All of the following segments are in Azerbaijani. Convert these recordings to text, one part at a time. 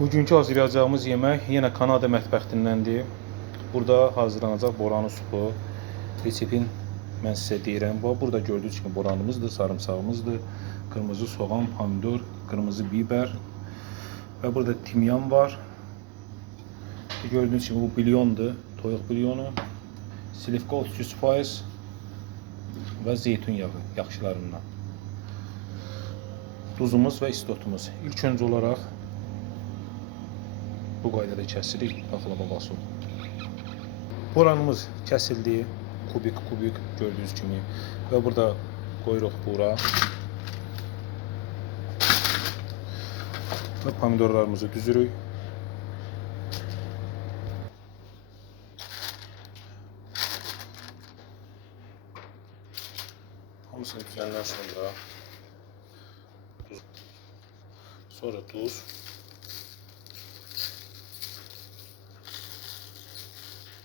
Bugünkü hazırlayacağımız yemək yenə Kanada mətbəxtindəndir. Burada hazırlanacaq boranı supu. Resepin mən sizə deyirəm. Burada gördüyünüz kimi boranımızdır, sarımsağımızdır, qırmızı soğan, pomidor, qırmızı biber və burada timyan var. Gördüyünüz kimi bu bilyondur, toyuq bilyonu. Silifka 33% və zeytun yağı yaxşılarından. Duzumuz və istotumuz. İlk öncə olaraq bu qaydada kəsirik baklava basın. Boranımız kəsildi, kubik gördüyünüz kimi və burada qoyuruq bura və pomidorlarımızı düzürük. Hamısını düzəndən sonra tuz.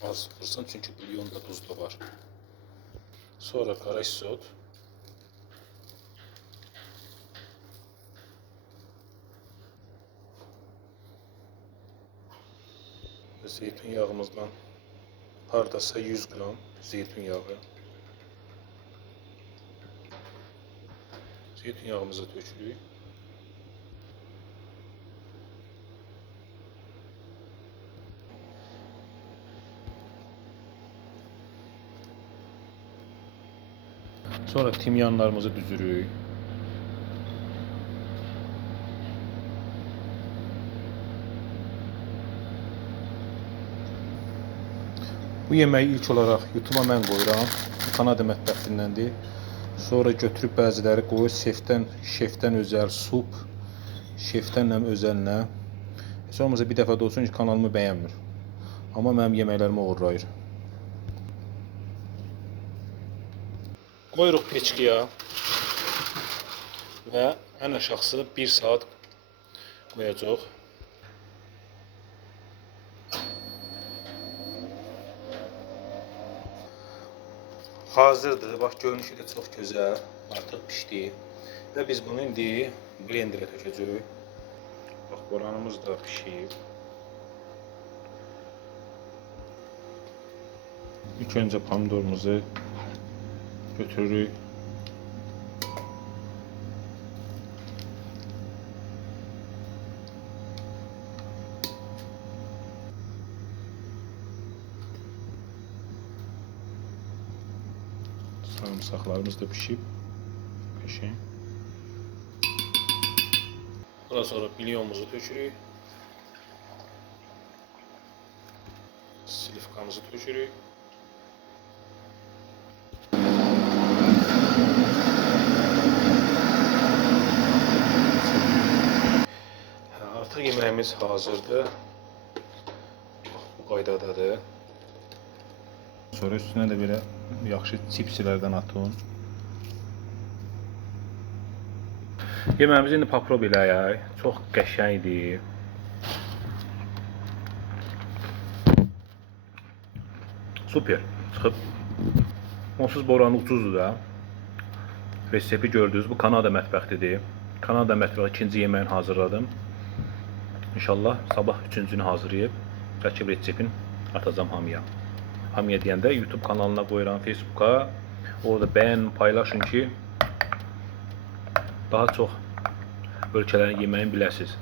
Az vursan çünkü bilyonda tuz da var. Sonra qara isot. Zeytun yağımızdan hardasa 100 gram zeytun yağı. Zeytun yağımızı tökürük. Sonra timyanlarımızı düzürük. Bu yeməyi ilk olaraq YouTube'a mən qoyuram. Kanada mətbəxtindəndir. Sonra götürüb bəziləri qoyur şefdən özəl sup, şefdən özəlinə. Heç olmasa bir dəfə də olsun ki, kanalımı bəyənmir. Amma mənim yeməklərimi uğurlayır. Qoyuruq peçkiyə və ən aşağısı 1 saat qoyacaq. Hazırdır. Bax görünüşü də çox gözəl. Artıq pişdi. Və biz bunu indi blenderə tökəcəyik. Bax boranımız da pişib. İlk öncə pomidorumuzu götürürük. Sarımsaqlarımız da pişib. Qəşəng. Daha sonra bilyonumuzu tökürük. Silifkamızı tökürük. Artıq yeməğimiz hazırdır. Bu qaydadadır. Sonra üstünə də belə yaxşı çipsilərdən atın. Yeməğimizi indi paprop eləyək. Çox qəşəngdir. Super. Çıxıb. Onsuz boranı ucuzdur da. Resepi gördünüz. Bu Kanada mətbəxtidir. Kanada mətbəxi ikinci yeməğini hazırladım. İnşallah sabah üçüncünü hazırlayıb çəkib resepin atacağım hamıya. Hamıya deyəndə YouTube kanalına qoyuram, Facebook'a. Orada bəyənin, paylaşın ki daha çox ölkələrin yeməyini biləsiniz.